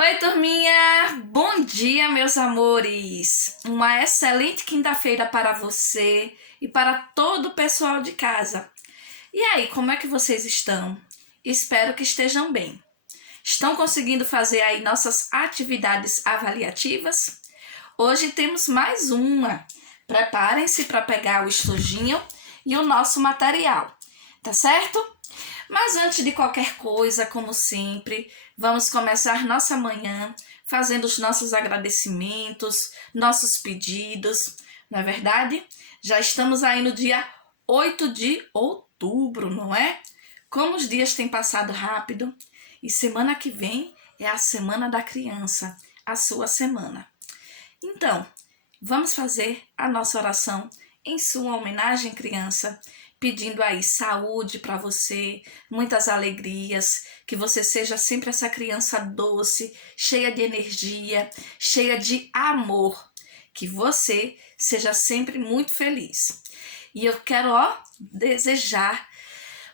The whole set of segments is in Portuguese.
Oi, turminha! Bom dia, meus amores! Uma excelente quinta-feira para você e para todo o pessoal de casa. E aí, como é que vocês estão? Espero que estejam bem. Estão conseguindo fazer aí nossas atividades avaliativas? Hoje temos mais uma. Preparem-se para pegar o estojinho e o nosso material, tá certo? Mas antes de qualquer coisa, como sempre, vamos começar nossa manhã fazendo os nossos agradecimentos, nossos pedidos, não é verdade? Já estamos aí no dia 8 de outubro, não é? Como os dias têm passado rápido, e semana que vem é a Semana da Criança, a sua semana. Então, vamos fazer a nossa oração em sua homenagem, criança, pedindo aí saúde para você, muitas alegrias, que você seja sempre essa criança doce, cheia de energia, cheia de amor, que você seja sempre muito feliz. E eu quero, desejar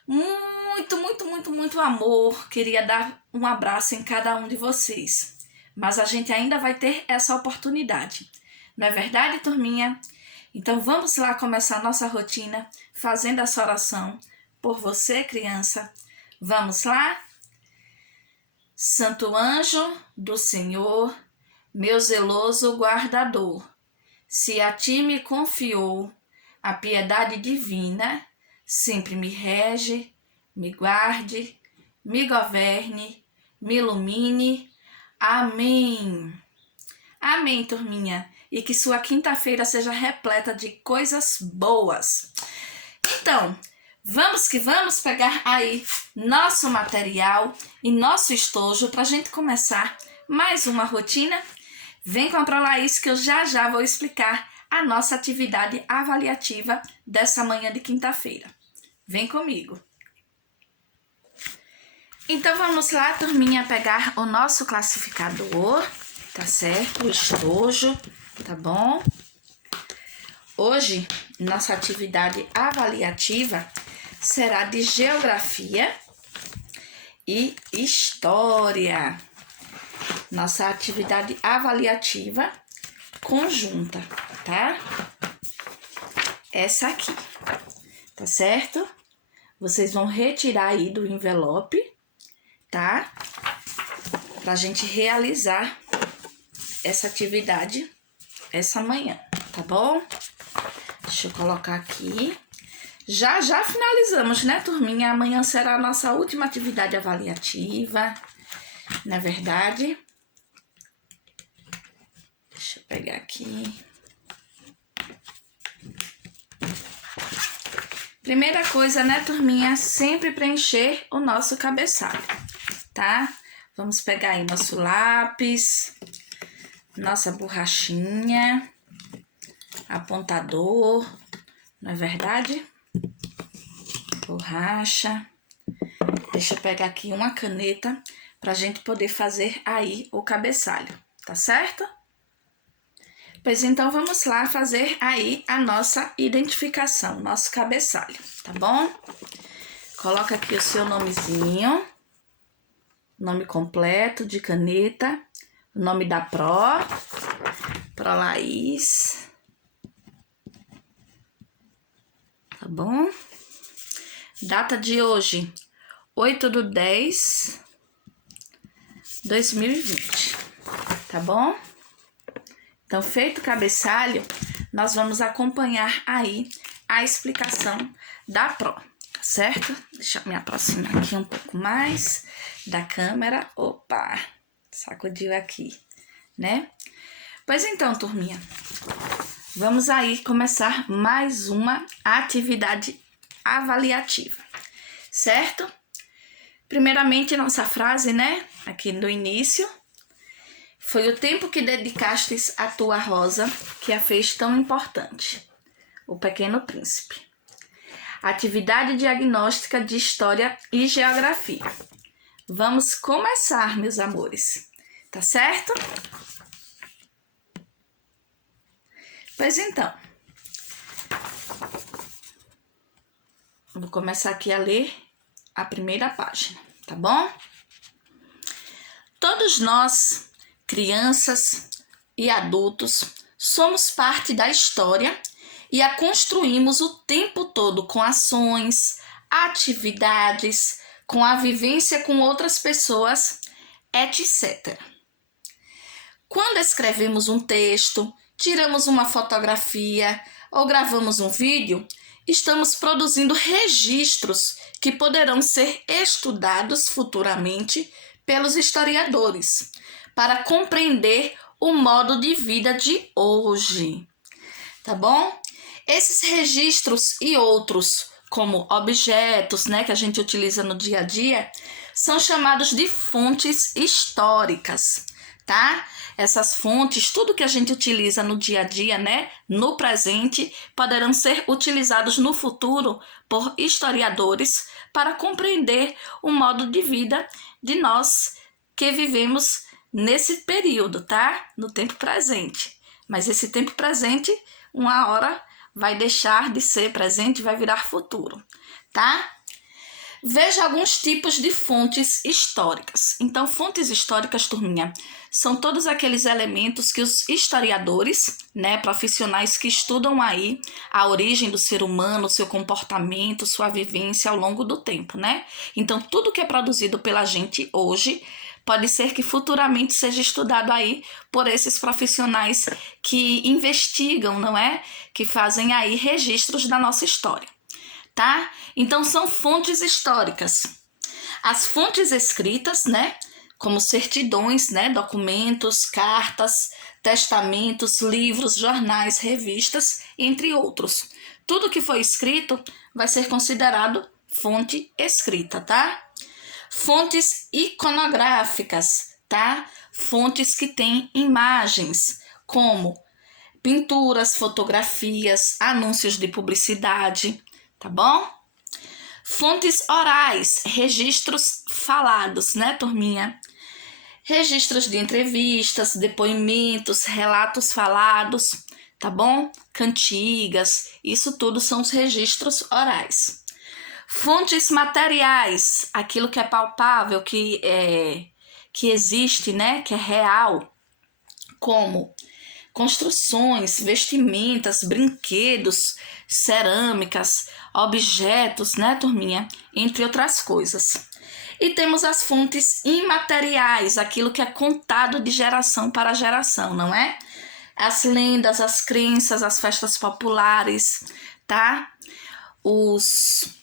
muito amor, queria dar um abraço em cada um de vocês, mas a gente ainda vai ter essa oportunidade. Não é verdade, turminha? Então vamos lá começar a nossa rotina fazendo essa oração por você, criança. Vamos lá? Santo anjo do Senhor, meu zeloso guardador, se a ti me confiou a piedade divina, sempre me rege, me guarde, me governe, me ilumine. Amém. Amém, turminha. E que sua quinta-feira seja repleta de coisas boas. Então, vamos que vamos pegar aí nosso material e nosso estojo para a gente começar mais uma rotina. Vem com a Prolaís que eu já vou explicar a nossa atividade avaliativa dessa manhã de quinta-feira. Vem comigo. Então vamos lá, turminha, pegar o nosso classificador, tá certo? O estojo, tá bom? Hoje, nossa atividade avaliativa será de geografia e história. Nossa atividade avaliativa conjunta, tá? Essa aqui, tá certo? Vocês vão retirar aí do envelope, tá? Pra gente realizar essa atividade essa manhã, tá bom? Deixa eu colocar aqui. Já finalizamos, né, turminha? Amanhã será a nossa última atividade avaliativa, não é verdade? Deixa eu pegar aqui. Primeira coisa, né, turminha? Sempre preencher o nosso cabeçalho, tá? Vamos pegar aí nosso lápis, nossa borrachinha, apontador, não é verdade? Borracha. Deixa eu pegar aqui uma caneta pra gente poder fazer aí o cabeçalho, tá certo? Pois então vamos lá fazer aí a nossa identificação, nosso cabeçalho, tá bom? Coloca aqui o seu nomezinho, nome completo de caneta, o nome da Prolaís, tá bom? Data de hoje, 8/10/2020, tá bom? Então, feito o cabeçalho, nós vamos acompanhar aí a explicação da tá certo? Deixa eu me aproximar aqui um pouco mais da câmera. Opa, sacudiu aqui, né? Pois então, turminha, vamos aí começar mais uma atividade avaliativa, certo? Primeiramente, nossa frase, né, aqui no início, foi o tempo que dedicastes à tua rosa que a fez tão importante. O Pequeno Príncipe. Atividade diagnóstica de História e Geografia. Vamos começar, meus amores, tá certo? Pois então, vou começar aqui a ler a primeira página, tá bom? Todos nós, crianças e adultos, somos parte da história e a construímos o tempo todo com ações, atividades, com a vivência com outras pessoas, etc. Quando escrevemos um texto, tiramos uma fotografia ou gravamos um vídeo, estamos produzindo registros que poderão ser estudados futuramente pelos historiadores para compreender o modo de vida de hoje, tá bom? Esses registros e outros, como objetos, né, que a gente utiliza no dia a dia, são chamados de fontes históricas, tá? Essas fontes, tudo que a gente utiliza no dia a dia, né, no presente, poderão ser utilizados no futuro por historiadores para compreender o modo de vida de nós que vivemos nesse período, tá? No tempo presente. Mas esse tempo presente, uma hora vai deixar de ser presente e vai virar futuro, tá? Veja alguns tipos de fontes históricas. Então, fontes históricas, turminha, são todos aqueles elementos que os historiadores, né, profissionais que estudam aí a origem do ser humano, seu comportamento, sua vivência ao longo do tempo, né? Então, tudo que é produzido pela gente hoje pode ser que futuramente seja estudado aí por esses profissionais que investigam, não é? Que fazem aí registros da nossa história, tá? Então, são fontes históricas. As fontes escritas, né? Como certidões, né? Documentos, cartas, testamentos, livros, jornais, revistas, entre outros. Tudo que foi escrito vai ser considerado fonte escrita, tá? Fontes iconográficas, tá? Fontes que têm imagens, como pinturas, fotografias, anúncios de publicidade, tá bom? Fontes orais, registros falados, né, turminha? Registros de entrevistas, depoimentos, relatos falados, tá bom? Cantigas, isso tudo são os registros orais. Fontes materiais, aquilo que é palpável, que existe, né? Que é real, como construções, vestimentas, brinquedos, cerâmicas, objetos, né, turminha? Entre outras coisas. E temos as fontes imateriais, aquilo que é contado de geração para geração, não é? As lendas, as crenças, as festas populares, tá? Os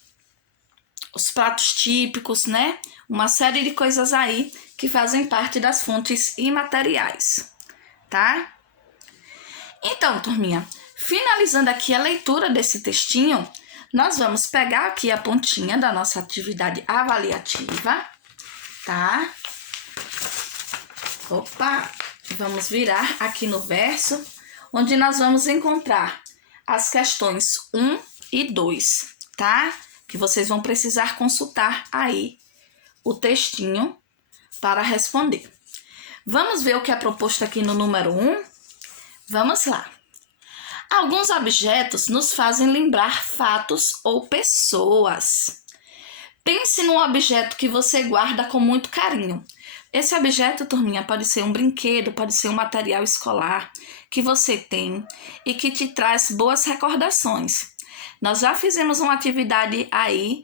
pratos típicos, né? Uma série de coisas aí que fazem parte das fontes imateriais, tá? Então, turminha, finalizando aqui a leitura desse textinho, nós vamos pegar aqui a pontinha da nossa atividade avaliativa, tá? Opa! Vamos virar aqui no verso, onde nós vamos encontrar as questões 1 e 2, tá? Que vocês vão precisar consultar aí o textinho para responder. Vamos ver o que é proposto aqui no número 1? Vamos lá. Alguns objetos nos fazem lembrar fatos ou pessoas. Pense num objeto que você guarda com muito carinho. Esse objeto, turminha, pode ser um brinquedo, pode ser um material escolar que você tem e que te traz boas recordações. Nós já fizemos uma atividade aí,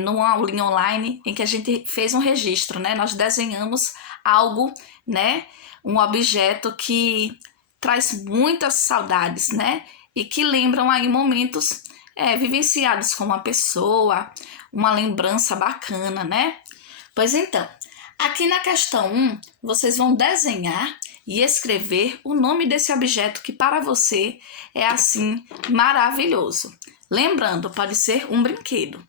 numa aulinha online, em que a gente fez um registro, né? Nós desenhamos algo, né? Um objeto que traz muitas saudades, né? E que lembram aí momentos vivenciados com uma pessoa, uma lembrança bacana, né? Pois então, aqui na questão 1, vocês vão desenhar e escrever o nome desse objeto que para você é assim maravilhoso. Lembrando, pode ser um brinquedo,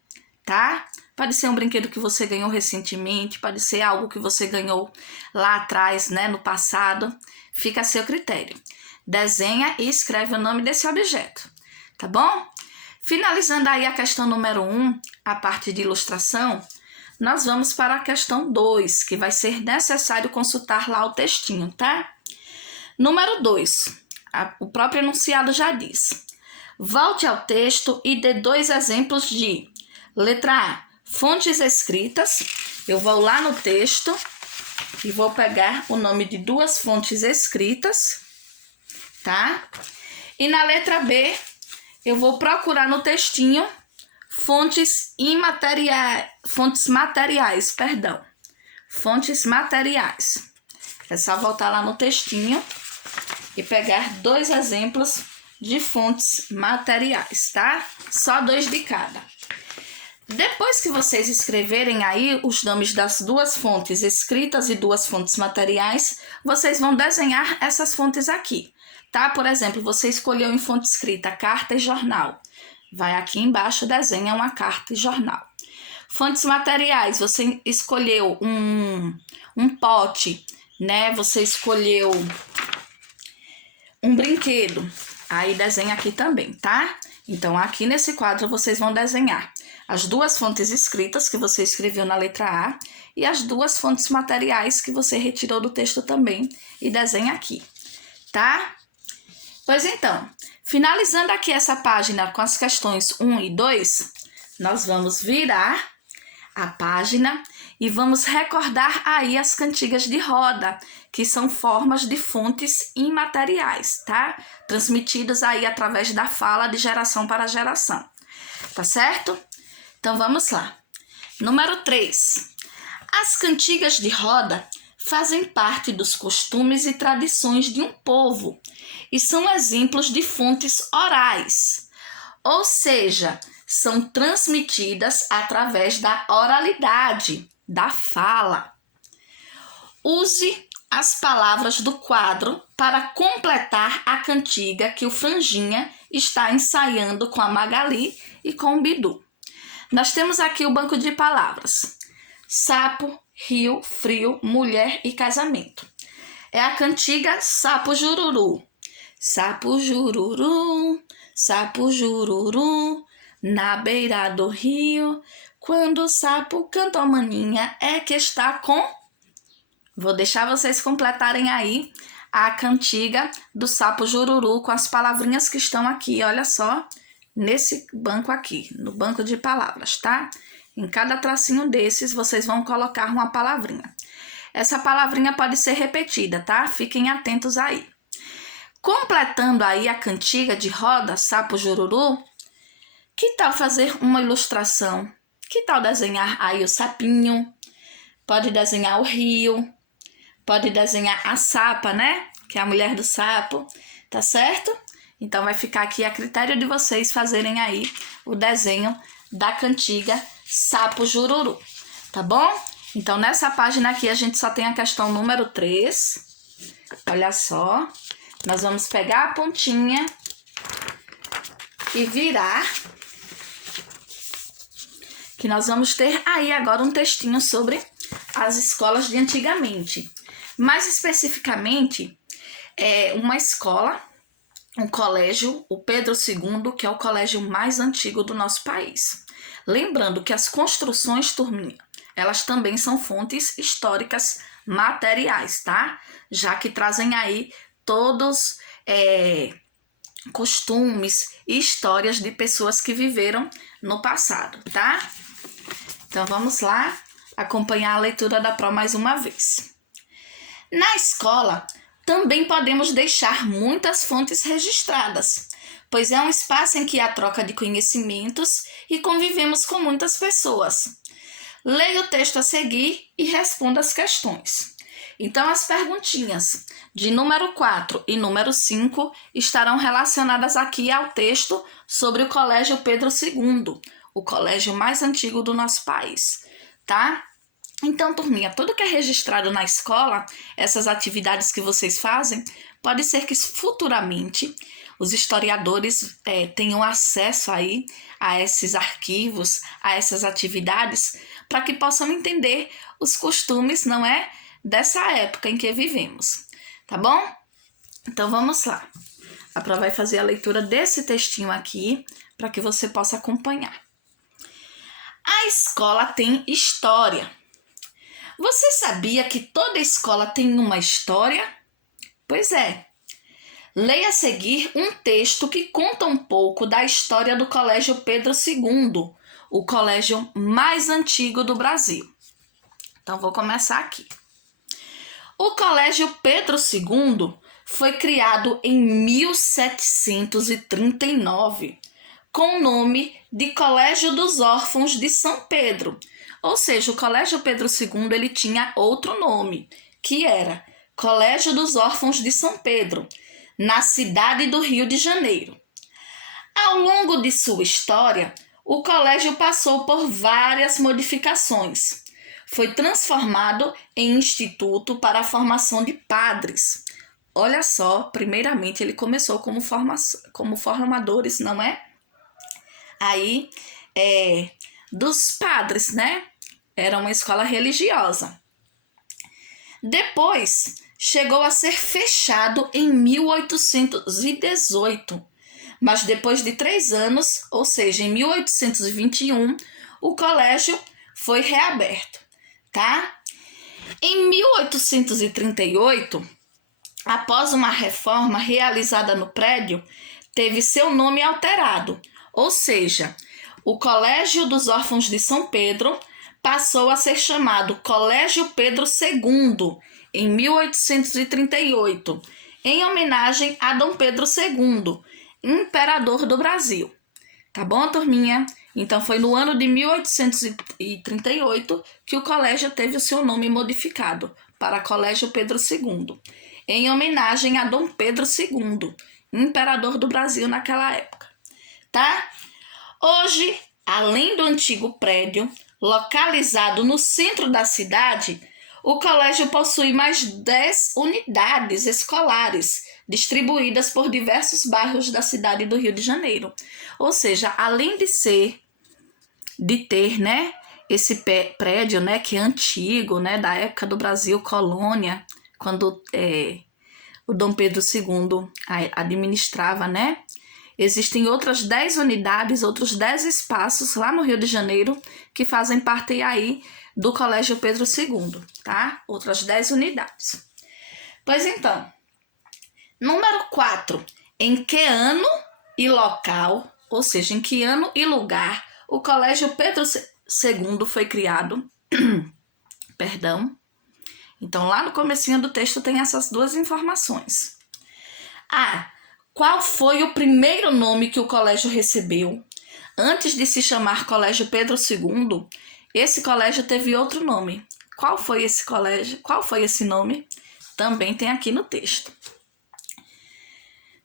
tá? Pode ser um brinquedo que você ganhou recentemente, pode ser algo que você ganhou lá atrás, né, no passado. Fica a seu critério. Desenha e escreve o nome desse objeto, tá bom? Finalizando aí a questão número 1, a parte de ilustração, nós vamos para a questão 2, que vai ser necessário consultar lá o textinho, tá? Número 2, o próprio enunciado já diz. Volte ao texto e dê 2 exemplos de letra A, fontes escritas. Eu vou lá no texto e vou pegar o nome de duas fontes escritas, tá? E na letra B, eu vou procurar no textinho fontes materiais. Fontes materiais. É só voltar lá no textinho e pegar 2 exemplos de fontes materiais, tá? Só 2 de cada. Depois que vocês escreverem aí os nomes das 2 fontes escritas e 2 fontes materiais, vocês vão desenhar essas fontes aqui, tá? Por exemplo, você escolheu em fonte escrita carta e jornal. Vai aqui embaixo, desenha uma carta e jornal. Fontes materiais, você escolheu um pote, né? Você escolheu um brinquedo. Aí desenha aqui também, tá? Então, aqui nesse quadro, vocês vão desenhar as 2 fontes escritas que você escreveu na letra A e as 2 fontes materiais que você retirou do texto também e desenha aqui, tá? Pois então, finalizando aqui essa página com as questões 1 e 2, nós vamos virar a página e vamos recordar aí as cantigas de roda, que são formas de fontes imateriais, tá? Transmitidas aí através da fala de geração para geração, tá certo? Então vamos lá. Número 3. As cantigas de roda fazem parte dos costumes e tradições de um povo e são exemplos de fontes orais, ou seja, são transmitidas através da oralidade, da fala. Use as palavras do quadro para completar a cantiga que o Franjinha está ensaiando com a Magali e com o Bidu. Nós temos aqui o banco de palavras. Sapo, rio, frio, mulher e casamento. É a cantiga Sapo Jururu. Sapo jururu, sapo jururu, na beira do rio, quando o sapo canta a maninha, é que está com... Vou deixar vocês completarem aí a cantiga do Sapo Jururu com as palavrinhas que estão aqui, olha só, nesse banco aqui, no banco de palavras, tá? Em cada tracinho desses, vocês vão colocar uma palavrinha. Essa palavrinha pode ser repetida, tá? Fiquem atentos aí. Completando aí a cantiga de roda Sapo Jururu, que tal fazer uma ilustração? Que tal desenhar aí o sapinho? Pode desenhar o rio, pode desenhar a sapa, né? Que é a mulher do sapo, tá certo? Então vai ficar aqui a critério de vocês fazerem aí o desenho da cantiga Sapo Jururu, tá bom? Então nessa página aqui a gente só tem a questão número 3. Olha só, nós vamos pegar a pontinha e virar, que nós vamos ter aí agora um textinho sobre as escolas de antigamente. Mais especificamente, uma escola, um colégio, o Pedro II, que é o colégio mais antigo do nosso país. Lembrando que as construções, turminha, elas também são fontes históricas materiais, tá? Já que trazem aí todos costumes e histórias de pessoas que viveram no passado, tá? Então vamos lá acompanhar a leitura da pró mais uma vez. Na escola, também podemos deixar muitas fontes registradas, pois é um espaço em que há troca de conhecimentos e convivemos com muitas pessoas. Leia o texto a seguir e responda as questões. Então, as perguntinhas de número 4 e número 5 estarão relacionadas aqui ao texto sobre o Colégio Pedro II, o colégio mais antigo do nosso país, tá? Então, turminha, tudo que é registrado na escola, essas atividades que vocês fazem, pode ser que futuramente os historiadores tenham acesso aí a esses arquivos, a essas atividades, para que possam entender os costumes, não é, dessa época em que vivemos, tá bom? Então, vamos lá. A pró vai fazer a leitura desse textinho aqui, para que você possa acompanhar. A escola tem história. Você sabia que toda escola tem uma história? Pois é. Leia a seguir um texto que conta um pouco da história do Colégio Pedro II, o colégio mais antigo do Brasil. Então, vou começar aqui. O Colégio Pedro II foi criado em 1739, com o nome de Colégio dos Órfãos de São Pedro. Ou seja, o Colégio Pedro II ele tinha outro nome, que era Colégio dos Órfãos de São Pedro, na cidade do Rio de Janeiro. Ao longo de sua história, o colégio passou por várias modificações. Foi transformado em instituto para a formação de padres. Olha só, primeiramente ele começou como formadores, não é? Aí, dos padres, né? Era uma escola religiosa. Depois, chegou a ser fechado em 1818. Mas depois de 3 anos, ou seja, em 1821, o colégio foi reaberto, tá? Em 1838, após uma reforma realizada no prédio, teve seu nome alterado, ou seja, o Colégio dos Órfãos de São Pedro passou a ser chamado Colégio Pedro II, em 1838, em homenagem a Dom Pedro II, imperador do Brasil. Tá bom, turminha? Então, foi no ano de 1838 que o colégio teve o seu nome modificado para Colégio Pedro II, em homenagem a Dom Pedro II, imperador do Brasil naquela época. Tá? Hoje, além do antigo prédio, localizado no centro da cidade, o colégio possui mais 10 unidades escolares, distribuídas por diversos bairros da cidade do Rio de Janeiro. Ou seja, além de ter, né, esse prédio, né, que é antigo, né, da época do Brasil colônia, quando o Dom Pedro II administrava, né, existem outras 10 unidades, outros 10 espaços lá no Rio de Janeiro que fazem parte aí do Colégio Pedro II, tá? Outras 10 unidades. Pois então, número 4. Em que ano e local, ou seja, em que ano e lugar, o Colégio Pedro II foi criado? Perdão. Então, lá no comecinho do texto tem essas duas informações. Qual foi o primeiro nome que o colégio recebeu? Antes de se chamar Colégio Pedro II, esse colégio teve outro nome. Qual foi esse colégio? Qual foi esse nome? Também tem aqui no texto.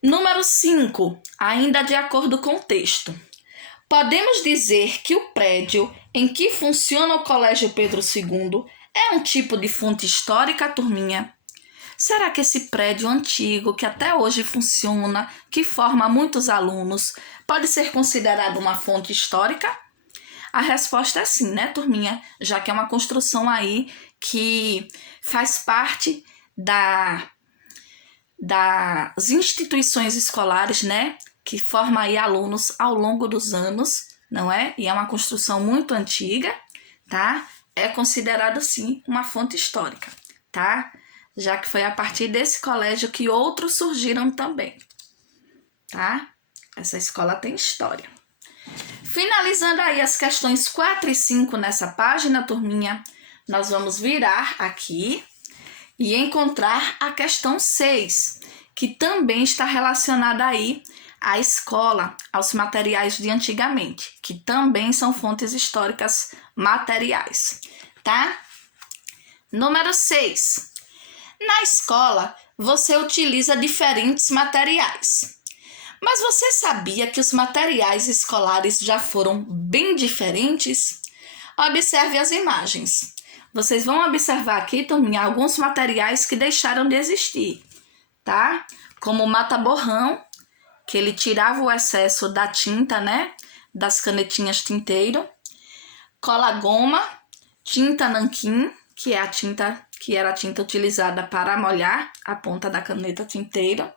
Número 5, ainda de acordo com o texto. Podemos dizer que o prédio em que funciona o Colégio Pedro II é um tipo de fonte histórica, turminha? Será que esse prédio antigo, que até hoje funciona, que forma muitos alunos, pode ser considerado uma fonte histórica? A resposta é sim, né, turminha? Já que é uma construção aí que faz parte das instituições escolares, né, que forma aí alunos ao longo dos anos, não é? E é uma construção muito antiga, tá? É considerado, sim, uma fonte histórica, tá? Já que foi a partir desse colégio que outros surgiram também, tá? Essa escola tem história. Finalizando aí as questões 4 e 5 nessa página, turminha, nós vamos virar aqui e encontrar a questão 6, que também está relacionada aí à escola, aos materiais de antigamente, que também são fontes históricas materiais, tá? Número 6. Na escola, você utiliza diferentes materiais. Mas você sabia que os materiais escolares já foram bem diferentes? Observe as imagens. Vocês vão observar aqui, turminha, alguns materiais que deixaram de existir, tá? Como o mata-borrão, que ele tirava o excesso da tinta, né? Das canetinhas tinteiro. Cola-goma, tinta nanquim, que era a tinta utilizada para molhar a ponta da caneta tinteira.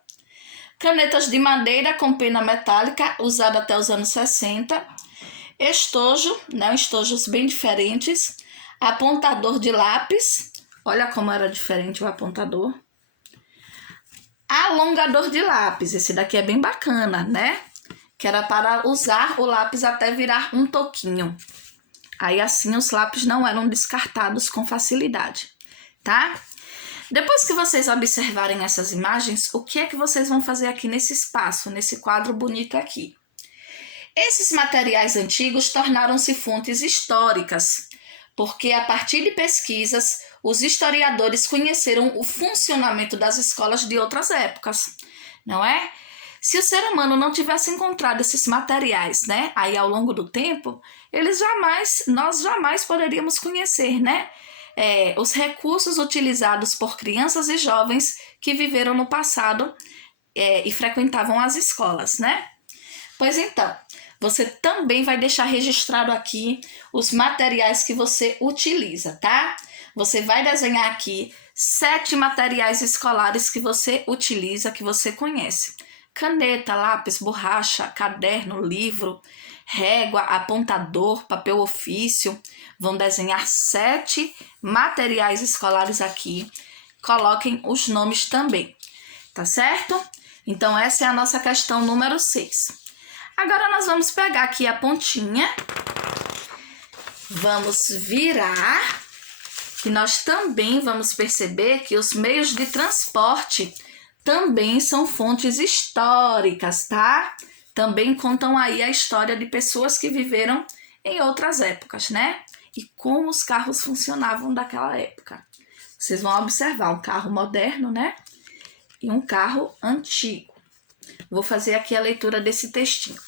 Canetas de madeira com pena metálica, usada até os anos 60. Estojo, né? Estojos bem diferentes. Apontador de lápis. Olha como era diferente o apontador. Alongador de lápis. Esse daqui é bem bacana, né? Que era para usar o lápis até virar um toquinho. Aí assim os lápis não eram descartados com facilidade, tá? Depois que vocês observarem essas imagens, o que é que vocês vão fazer aqui nesse espaço, nesse quadro bonito aqui? Esses materiais antigos tornaram-se fontes históricas, porque a partir de pesquisas, os historiadores conheceram o funcionamento das escolas de outras épocas, não é? Se o ser humano não tivesse encontrado esses materiais, né, aí ao longo do tempo, nós jamais poderíamos conhecer, né, os recursos utilizados por crianças e jovens que viveram no passado e frequentavam as escolas, né? Pois então, você também vai deixar registrado aqui os materiais que você utiliza, tá? Você vai desenhar aqui 7 materiais escolares que você utiliza, que você conhece. Caneta, lápis, borracha, caderno, livro, régua, apontador, papel ofício. Vão desenhar 7 materiais escolares aqui. Coloquem os nomes também, tá certo? Então, essa é a nossa questão número 6. Agora, nós vamos pegar aqui a pontinha. Vamos virar. E nós também vamos perceber que os meios de transporte também são fontes históricas, tá? Também contam aí a história de pessoas que viveram em outras épocas, né? E como os carros funcionavam daquela época. Vocês vão observar um carro moderno, né? E um carro antigo. Vou fazer aqui a leitura desse textinho.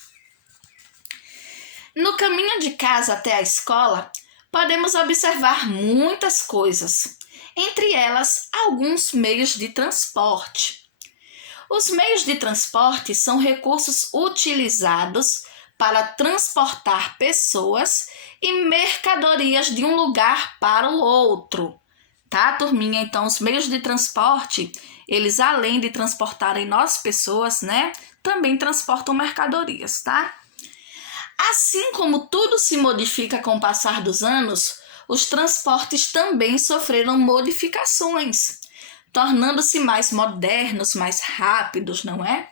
No caminho de casa até a escola, podemos observar muitas coisas, entre elas alguns meios de transporte. Os meios de transporte são recursos utilizados para transportar pessoas e mercadorias de um lugar para o outro. Tá, turminha? Então, os meios de transporte, eles além de transportarem nós pessoas, né, também transportam mercadorias, tá? Assim como tudo se modifica com o passar dos anos, os transportes também sofreram modificações, tornando-se mais modernos, mais rápidos, não é?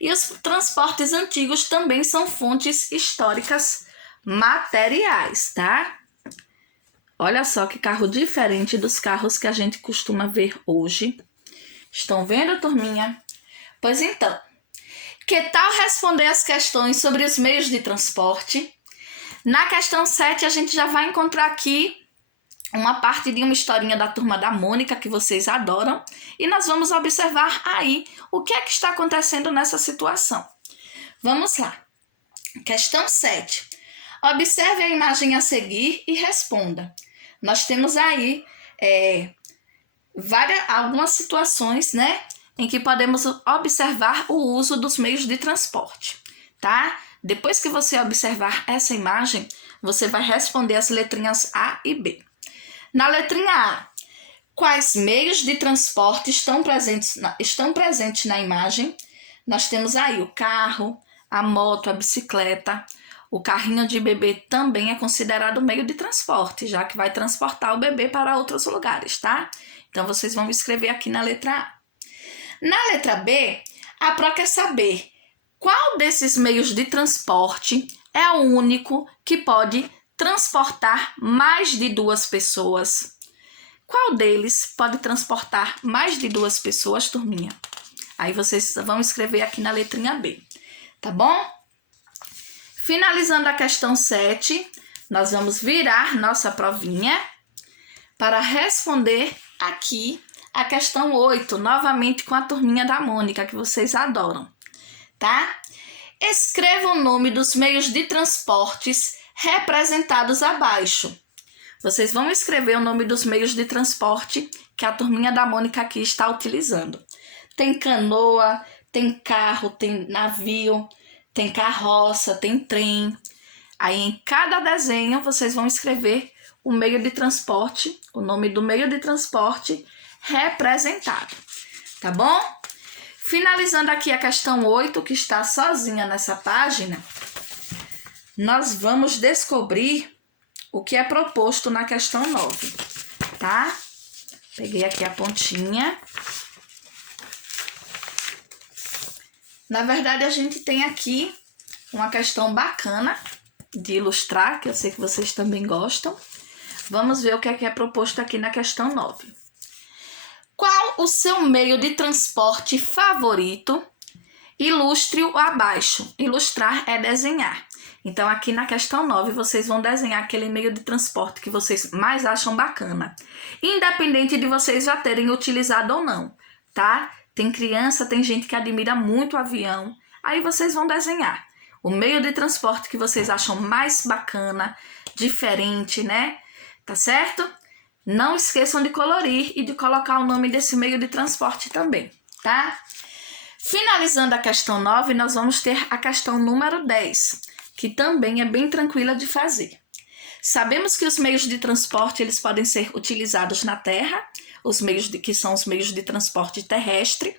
E os transportes antigos também são fontes históricas materiais, tá? Olha só que carro diferente dos carros que a gente costuma ver hoje. Estão vendo, turminha? Pois então, que tal responder as questões sobre os meios de transporte? Na questão 7, a gente já vai encontrar aqui uma parte de uma historinha da Turma da Mônica que vocês adoram e nós vamos observar aí o que é que está acontecendo nessa situação. Vamos lá. Questão 7. Observe a imagem a seguir e responda. Nós temos aí algumas situações, né, em que podemos observar o uso dos meios de transporte, tá? Depois que você observar essa imagem, você vai responder as letrinhas A e B. Na letrinha A, quais meios de transporte estão presentes na imagem? Nós temos aí o carro, a moto, a bicicleta. O carrinho de bebê também é considerado meio de transporte, já que vai transportar o bebê para outros lugares, tá? Então, vocês vão escrever aqui na letra A. Na letra B, a Pro quer saber qual desses meios de transporte é o único que pode transportar mais de 2 pessoas. Qual deles pode transportar mais de 2 pessoas, turminha? Aí vocês vão escrever aqui na letrinha B, tá bom? Finalizando a questão 7, nós vamos virar nossa provinha para responder aqui a questão 8, novamente com a turminha da Mônica, que vocês adoram, tá? Escreva o nome dos meios de transportes representados abaixo. Vocês vão escrever o nome dos meios de transporte que a turminha da Mônica aqui está utilizando. Tem canoa, tem carro, tem navio, tem carroça, tem trem. Aí em cada desenho vocês vão escrever o meio de transporte, o nome do meio de transporte representado, tá bom? Finalizando aqui a questão 8, que está sozinha nessa página, nós vamos descobrir o que é proposto na questão 9, tá? Peguei aqui a pontinha. Na verdade, a gente tem aqui uma questão bacana de ilustrar, que eu sei que vocês também gostam. Vamos ver o que é proposto aqui na questão 9. o seu meio de transporte favorito? Ilustre-o abaixo. Ilustrar é desenhar. Então, aqui na questão 9, vocês vão desenhar aquele meio de transporte que vocês mais acham bacana. Independente de vocês já terem utilizado ou não, tá? Tem criança, tem gente que admira muito o avião. Aí vocês vão desenhar o meio de transporte que vocês acham mais bacana, diferente, né? Tá certo? Não esqueçam de colorir e de colocar o nome desse meio de transporte também, tá? Finalizando a questão 9, nós vamos ter a questão número 10, que também é bem tranquila de fazer. Sabemos que os meios de transporte eles podem ser utilizados na terra, que são os meios de transporte terrestre.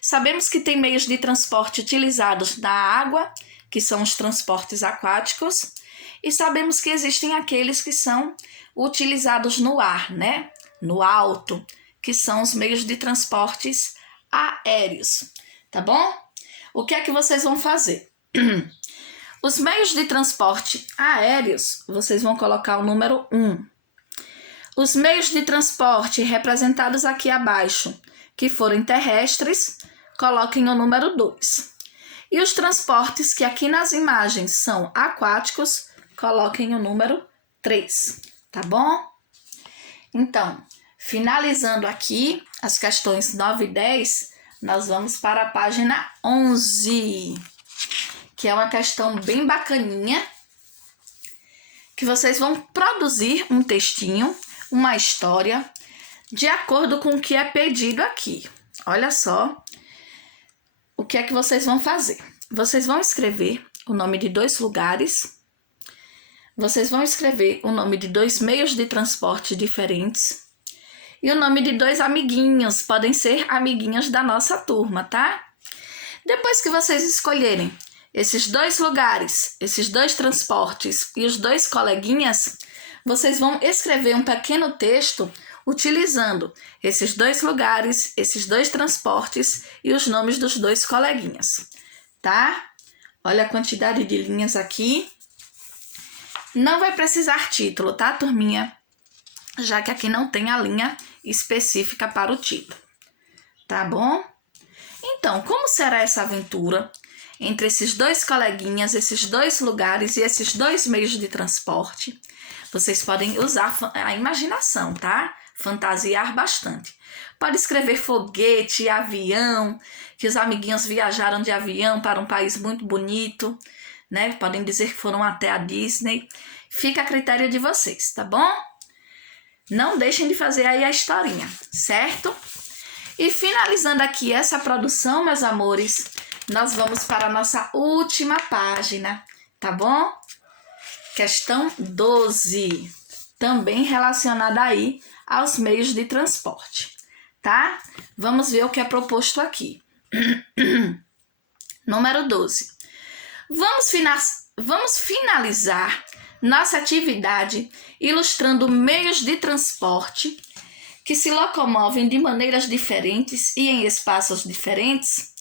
Sabemos que tem meios de transporte utilizados na água, que são os transportes aquáticos. E sabemos que existem aqueles que são utilizados no ar, né? No alto, que são os meios de transportes aéreos, tá bom? O que é que vocês vão fazer? Os meios de transporte aéreos, vocês vão colocar o número 1. Os meios de transporte representados aqui abaixo, que forem terrestres, coloquem o número 2. E os transportes que aqui nas imagens são aquáticos, coloquem o número 3, tá bom? Então, finalizando aqui as questões 9 e 10, nós vamos para a página 11, que é uma questão bem bacaninha, que vocês vão produzir um textinho, uma história, de acordo com o que é pedido aqui. Olha só o que é que vocês vão fazer. Vocês vão escrever o nome de 2 lugares, vocês vão escrever o nome de 2 meios de transporte diferentes e o nome de 2 amiguinhos, podem ser amiguinhos da nossa turma, tá? Depois que vocês escolherem esses 2 lugares, esses 2 transportes e os 2 coleguinhas, vocês vão escrever um pequeno texto utilizando esses 2 lugares, esses 2 transportes e os nomes dos 2 coleguinhas, tá? Olha a quantidade de linhas aqui. Não vai precisar título, tá, turminha? Já que aqui não tem a linha específica para o título, tá bom? Então, como será essa aventura entre esses 2 coleguinhas, esses 2 lugares e esses 2 meios de transporte? Vocês podem usar a imaginação, tá? Fantasiar bastante. Pode escrever foguete, avião, que os amiguinhos viajaram de avião para um país muito bonito, né? Podem dizer que foram até a Disney. Fica a critério de vocês, tá bom? Não deixem de fazer aí a historinha, certo? E finalizando aqui essa produção, meus amores, nós vamos para a nossa última página, tá bom? Questão 12, também relacionada aí aos meios de transporte, tá? Vamos ver o que é proposto aqui. Número 12. Vamos finalizar nossa atividade ilustrando meios de transporte que se locomovem de maneiras diferentes e em espaços diferentes.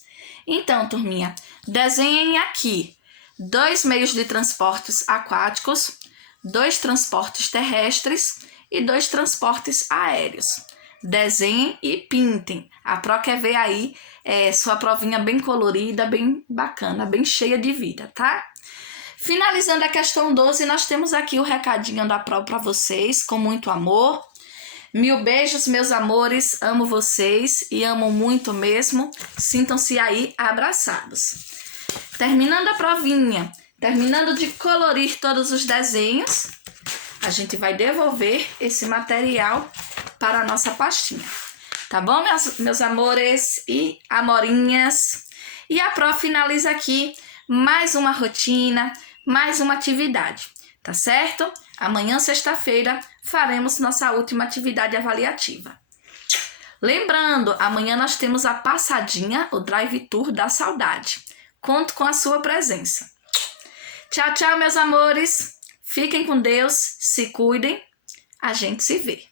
Então, turminha, desenhem aqui 2 meios de transportes aquáticos, 2 transportes terrestres e 2 transportes aéreos. Desenhem e pintem. A Pro quer ver aí sua provinha bem colorida, bem bacana, bem cheia de vida, tá? Finalizando a questão 12, nós temos aqui o recadinho da Pro para vocês, com muito amor. 1000 beijos, meus amores, amo vocês e amo muito mesmo. Sintam-se aí abraçados. Terminando a provinha, terminando de colorir todos os desenhos, a gente vai devolver esse material para a nossa pastinha. Tá bom, meus amores e amorinhas? E a Pro finaliza aqui mais uma rotina, mais uma atividade, tá certo? Amanhã, sexta-feira, faremos nossa última atividade avaliativa. Lembrando, amanhã nós temos a passadinha, o Drive Tour da Saudade. Conto com a sua presença. Tchau, tchau, meus amores. Fiquem com Deus, se cuidem. A gente se vê.